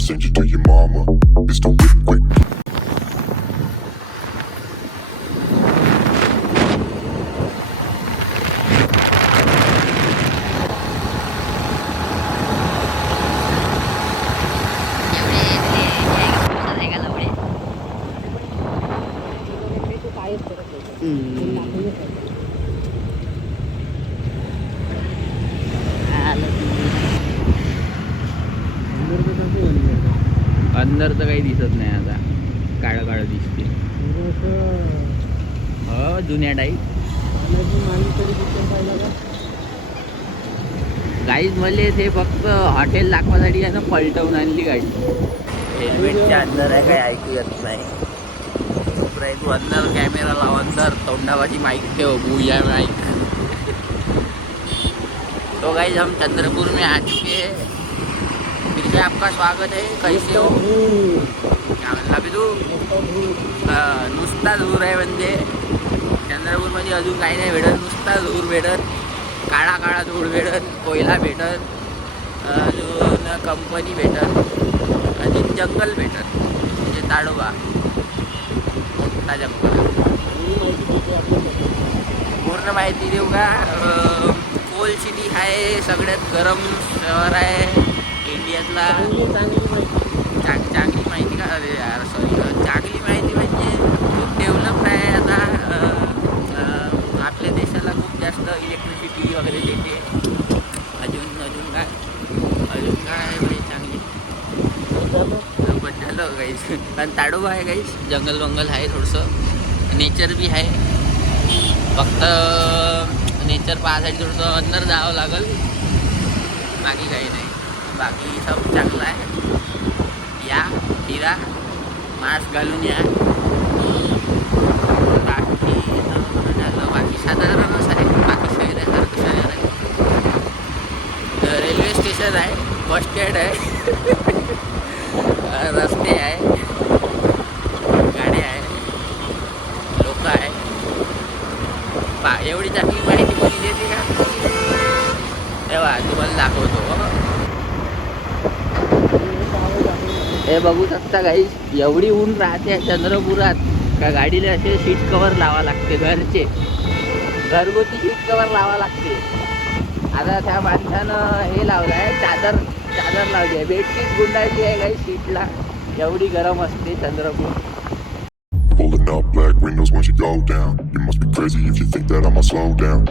I'ma send you to your mama. It's the whip quick. अंदर तर काही दिसत नाही आता, काळं काळं दिसते. हो जुन्या टाईप. गाईज मले ते फक्त हॉटेल दाखवासाठी आहे ना पलटवून आणली गाडी. हेल्मेटच्या अंदर आहे, काही ऐकू येत नाही. तू अंदर कॅमेरा लाव, अंदर तोंडावाची माइक ठेव, भूया माइक. तो गाइस हम चंद्रपुर में आ चुके हैं. फिर से आपका स्वागत है. कैसे हो? क्या म्हणला बी तू? नुसता धूर आहे म्हणजे चंद्रपूरमध्ये अजून काही नाही भेटत. नुसता धूर भेटत, काळा काळा धूळ भेटत, कोयला भेटत, अजून कंपनी भेटत, अजून जंगल भेटत, म्हणजे ताडोबा, मोठा जंगल. पूर्ण माहिती देऊ का? कोल सिटी आहे, सगळ्यात गरम शहर आहे इंडियातला. चांगली माहिती का? अरे यार सॉरी, चांगली माहिती म्हणजे खूप डेव्हलप्ड आहे आता. आपल्या देशाला खूप जास्त इलेक्ट्रिसिटी वगैरे देते. अजून काय म्हणजे चांगली झालं गाईस. कारण ताडोबा आहे गाईस, जंगल वंगल आहे, थोडंसं नेचर बी आहे. फक्त नेचर पाहायसाठी थोडंसं अंदर जावं लागेल, बाकी काही नाही. बाकी सब चांगलं आहे. या फिरा, मास्क घालून या. बाकी साधारणच आहे, बाकी शहरासारखं शहर आहे. रेल्वे स्टेशन आहे, बस स्टँड आहे, रस्ते आहे, गाड्या आहे, लोक आहे. एवढी चांगली माहिती कोणी देते का? तेव्हा तुम्हाला दाखवतो. हे बघू शकता गाईस, एवढी ऊन राहते चंद्रपुरात का गाडीला असे सीट कवर लावा लागते. घरगुती सीट कवर लावा लागते. आता त्या माणसानं हे लावलं आहे, चादर लावली आहे, बेडशीट गुंडाळली आहे गाईस सीटला. एवढी गरम असते Chandrapur. Pulling up black windows once you go down. You must be crazy if you think that I'ma slow down.